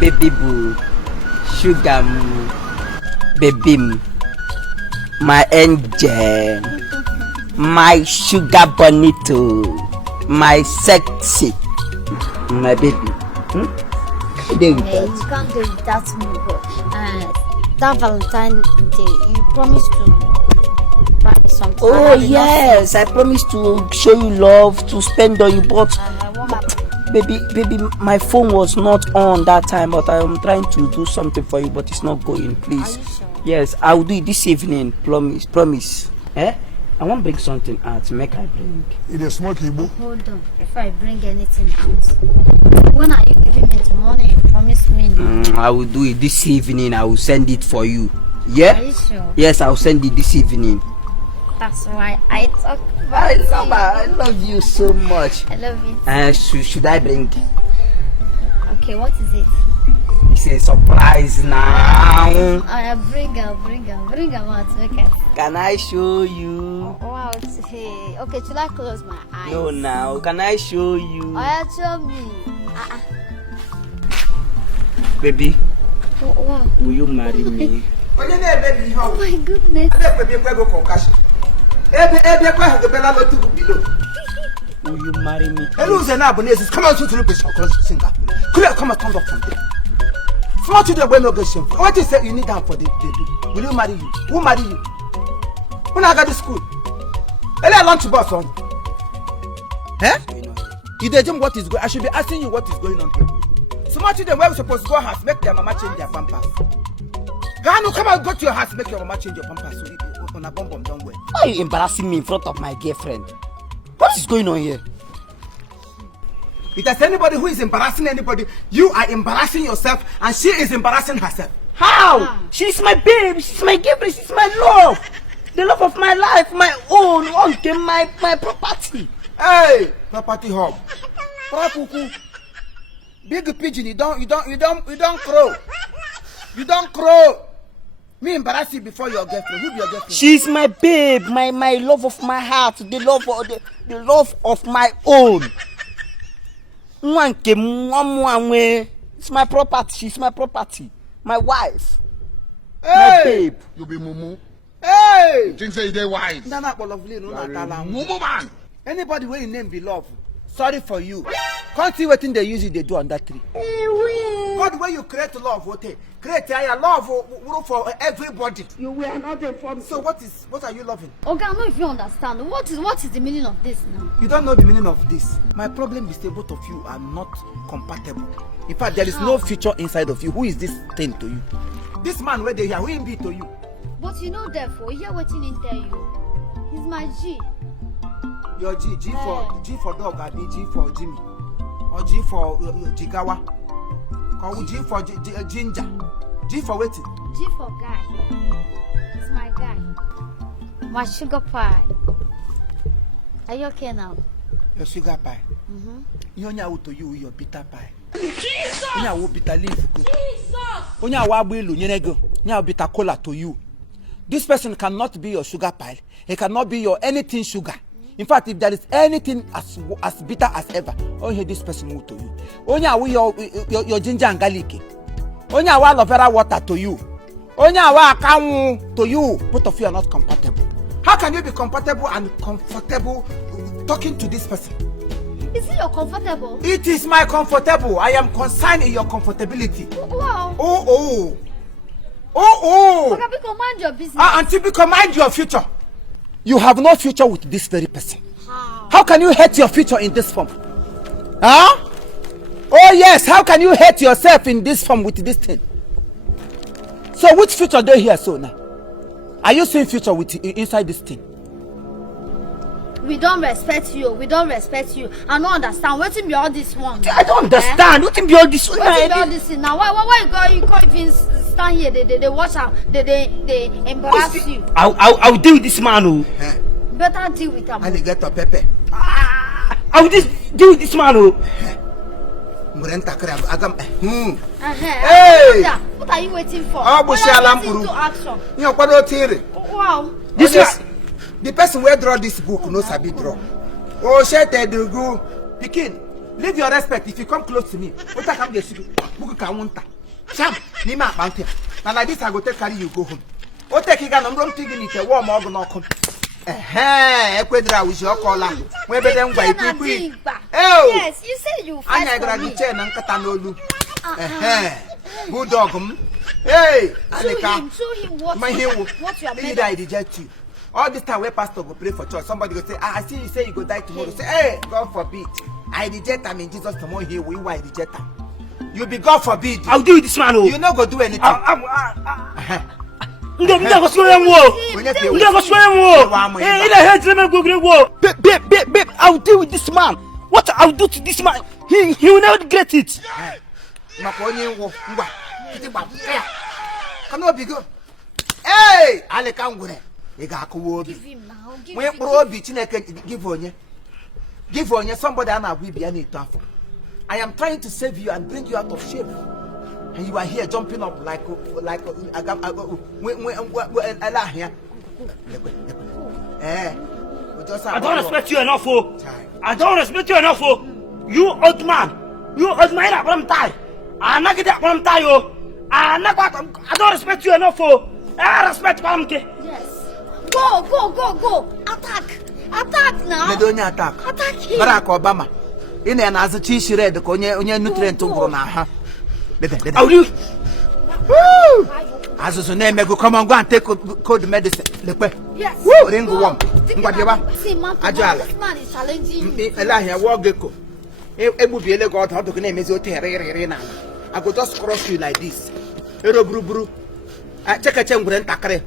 baby boo, sugar, baby, my angel, my sugar bonito, my sexy, my baby. You can't do that me, but that Valentine Day, you promised to buy me something. Oh yes, I promised to show you love, to spend on you, but baby, my phone was not on that time, but I am trying to do something for you, but it's not going. Please. Are you sure? Yes, I will do it this evening. Promise. I won't bring something out. Make I bring. It is smoke, Igbo. Hold on, before I bring anything out. When are you giving me the money you promised me? I will do it this evening. I will send it for you. Yeah? Are you sure? Yes, I will send it this evening. That's why I talk about it. I love you so much. I love it. Should I bring? Okay, what is it? It's a surprise now. I'll bring out. Make it. Can I show you? Wow, hey. Okay, should I close my eyes? No, now. Can I show you? Show me. Baby, Oh, wow. will you marry me? Oh my goodness. Will you marry me? Hello, Zenabonese. Come on, to the singer. Come on, stand up from there. Small children will not get shame. What is it you need for the baby? Will you marry you? Who marry you? When I got to school, I lunch box on. Eh? You didn't what is going. I should be asking you what is going on here. Small children were supposed to go house, make their mama change their pampers. Gano, come on, go to your house, make your mama change your pampers. So on a bomb don't wear. Why are you embarrassing me in front of my girlfriend? What is going on here? If there's anybody who is embarrassing anybody, you are embarrassing yourself and she is embarrassing herself. How? She's my babe, she's my girlfriend, she's my love. The love of my life, my own, my property. Hey, property hub. Prapuku. Big pigeon, you don't crow. You don't crow. Me embarrass you before your girlfriend. Who be your girlfriend? She's my babe, my love of my heart, the love of my own. It's my property, she's my property. My wife. Hey. My babe. You be mumu. Hey! You think say they wise? Mumu man. Anybody where your name be love, sorry for you. Can't see what thing they use it, they do on that tree. God, when you create love, create love for everybody. You were not informed. So what are you loving? Okay, I don't know if you understand. What is the meaning of this now? You don't know the meaning of this. My problem is that both of you are not compatible. In fact, there is no future inside of you. Who is this thing to you? This man where they are, who be to you? But you know, therefore, hear what he tell you. He's my G. Your G for dog, I be G for Jimmy, or G for Jigawa, or G for Ginger, G for waiting. G for guy. He's my guy. My sugar pie. Are you okay now? Your sugar pie. You only to you your bitter pie. Jesus! You bitter leaf. Jesus! Only awabilu nyenego. You bitter cola to you. This person cannot be your sugar pie. He cannot be your anything sugar. In fact, if there is anything as bitter as ever, only this person will to you. Only your ginger and garlic. Only our aloe vera water to you. Only our akamu to you. Both of you are not compatible. How can you be compatible and comfortable talking to this person? Is it your comfortable? It is my comfortable. I am concerned in your comfortability. Wow. Oh. Okay, command your business. Until you command your future. You have no future with this very person. How can you hate your future in this form? Huh? Oh yes, how can you hate yourself in this form with this thing? So which future do you hear so now? Are you seeing future with inside this thing? We don't respect you. I don't understand. What be all this one? I don't understand. What be all this one? What be all this now? Why you can't even stand here? They watch out. They embarrass you. I'll deal with this man. Oh. Better deal with him. Alligator pepper. I'll deal with this man. Oh. Hey! What are you waiting for? Into action. Wow. The person who draw this book knows how to draw. Oh, shit, they do go. Pikin, Leave your respect if you come close to me. What I can get you? Book a won't. Sam, Nima Mountain. Now like this, I go take carry you go home. What take you got? I'm not taking it. A warm organ or come. Equadra with your collar. Where then wait. Oh, yes, you said you fight for me. And Catanolu. Good dog. Hey, show him what you are made I reject you. All this time where pastor will pray for church, somebody will say, I see you say you go die tomorrow. Say, hey, God forbid. I reject him in Jesus tomorrow here. We why reject him. You be God forbid. I'll do this man. You not go do anything. Babe, I'll deal with this man. What I'll do to this man, he will never regret it. Come on, big. Hey, Ale Kangure. You got to give him now. Give on you somebody and I will be any tough. I am trying to save you and bring you out of shame. And you are here jumping up like I don't respect you enough, oh. I don't respect you enough, oh. You old man. You old man, I'm tired. I'm not getting I'm tired, oh. I don't respect you enough, oh. I respect Pamke. Yes. Go. Attack now. They don't attack. Attack him. Barack Obama. In an as a cheese red, the onye nutrient to grow now. How do you? Woo! As a name, go come on, go and take cold medicine. Yes. Woo! Ring one. See, man, this man is challenging me. Elijah, walk gecko. It would be a god how to name is your terror. I go just cross you like this. Bru. I check a chamber and takare.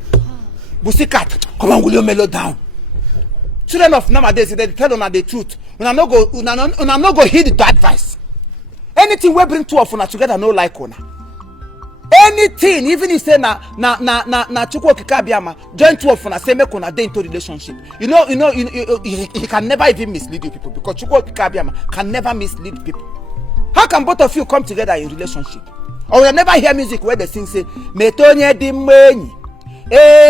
Busicat, come on, will you mellow down? Children of nowadays, they tell on the truth. Una no go heed the advice. Anything we bring two of una together, no like una. Anything, even if say na chukwu kikabiama, join two of una say make una dey into relationship. You know, he can never even mislead you people because chukwu kikabiama can never mislead people. How can both of you come together in relationship? Or you never hear music where they sing say metonye di mwenyi,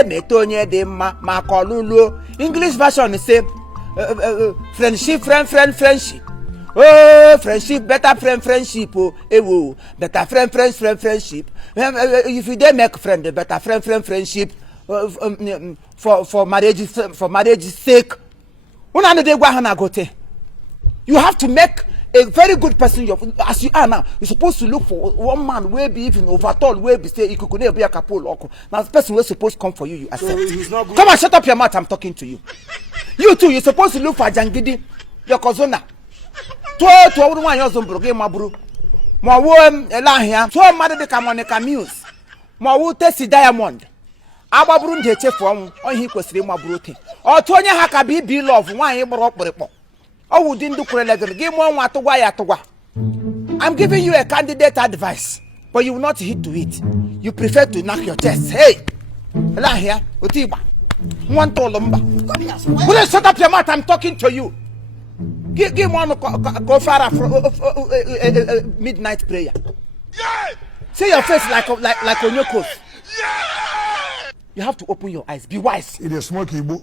metonye di ma kolulu. English version say friendship, friendship. Oh, friendship, better friendship. Oh, whoa, better friendship. If you don't make friend, better friendship. For marriage's sake. You have to make a very good person. As you are now, you're supposed to look for one man where be even over tall, where be say you could be a couple. Now, the person was supposed to come for you. You accept. So he's not good. Come on, shut up your mouth. I'm talking to you. You too. You're supposed to look for Jangidi, your cousin. To one years on Brogue, my bro. My worm, Elahia, so mother the Camonica Muse. My wood testy diamond. Our brun de form, or he was my brute. Or Tonya Hakabi be love, one ever. Oh, didn't do correct. Give one what to why at I'm giving you a candidate advice, but you will not hit to it. You prefer to knock your chest. Hey, Elahia, Utiba. One tolumba. Will you shut up your mouth? I'm talking to you. Give one go far midnight prayer. Yeah. See your face like on your coat. Yeah. You have to open your eyes. Be wise. It is smoky, Igbo.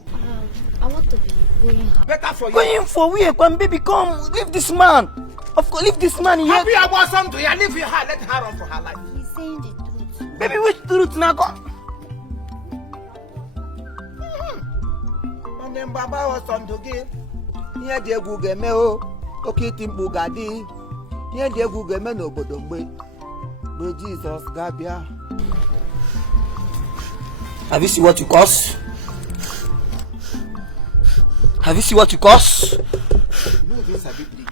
I want to be going home. Better for you. Going for where? When baby come, leave this man. Of course, leave this man here. Happy about something. You leave her. Let her run for her life. He's saying the truth. Baby, which truth now? Go. And then Baba was on to give. Here the Google Meo, okay, Timbugadi. Here the Google Meno, but Jesus, Gabia. Have you seen what you cause? Have you seen what you cause? No, this a bit late.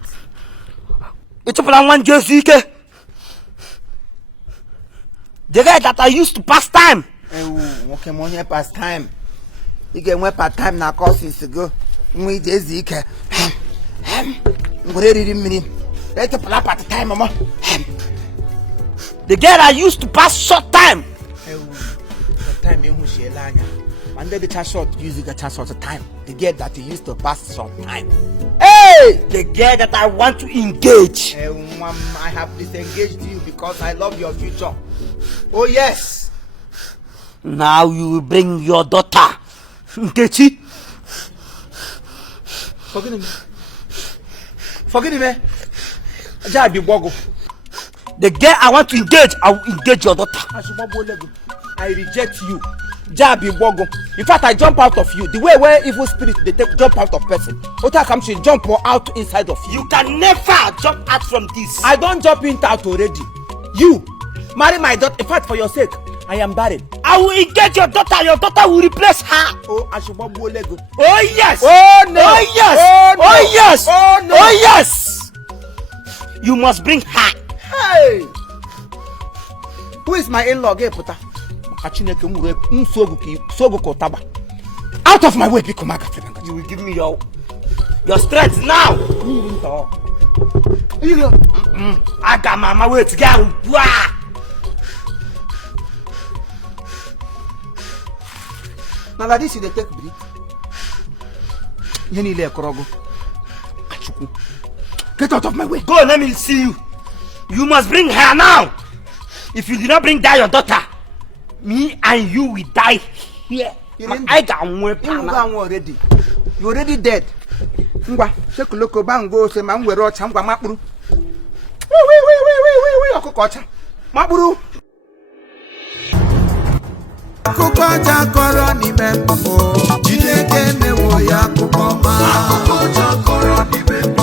It's a plan one JCK. The guy that I used to pass time. Okay, money pass time. You get one part time now, courses to go. We JCK. Let's pull up at the time, Mama. The girl I used to pass short time. Time and then the chance short using a chance short time. The girl that you used to pass short time. Hey, the girl that I want to engage. I have disengaged you because I love your future. Oh yes. Now you will bring your daughter, Nkechi. Forgive me. Jabi Bogo. The girl I want to engage, I will engage your daughter. I reject you. Jabi Bogo. In fact, I jump out of you. The way where evil spirits they take jump out of person. Ota comes to jump out inside of you. You can never jump out from this. I don't jump in out already. You marry my daughter. In fact, for your sake, I am barren. I will engage your daughter. Your daughter will replace her. Oh, Ashubabu Lego. Oh yes. Oh no. Oh yes. Oh, no. Oh yes. Oh no. Oh yes. You must bring her. Hey. Who is my in-law? Out of my way, Bikomaga. You will give me your strength now. I got my way to go. Now like this, they take break. Get out of my way. Go, let me see you. You must bring her now. If you do not bring down your daughter, me and you will die here. I got one already. You already dead. Ngwa, shake loco bango say man we rocha ngwa makpuru. We okokocha. Makpuru. Kukocha koro ni membo. Jileke mewo ya kukoma. Kukocha koro ni membo.